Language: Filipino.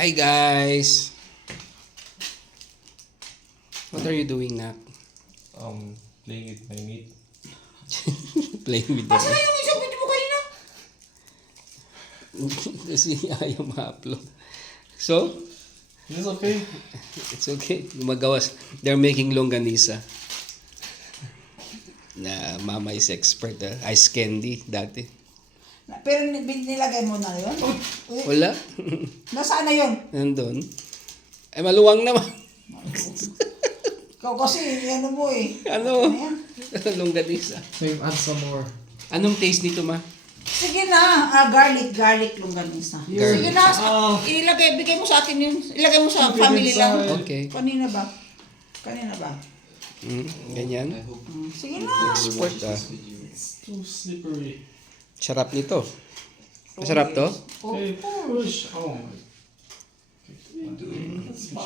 Hi guys! What are you doing, Nak? Playing with my meat. Playing with the Asa yung isang video mo kanina? Kasi ayaw ma-upload. So, Is this okay? it's okay. Gumagawas. They're making longanisa. Na mama is expert. Ice candy dati. Pero nilagay mo na yun? Wala. Nasaan na yun? Nandun. Ay, maluwang naman. Ikaw kasi, ano mo eh. Ano? Ano yan? Longanisa. Maybe add some more. Anong taste nito, ma? Sige na, garlic longanisa. Here. Sige na, bigay mo sa akin yun. Ilagay mo sa family lang. Okay. Kanina ba? Ganyan. Sige na. Export It's too slippery. Sarap nito. Masarap to? Okay, push. Oh my.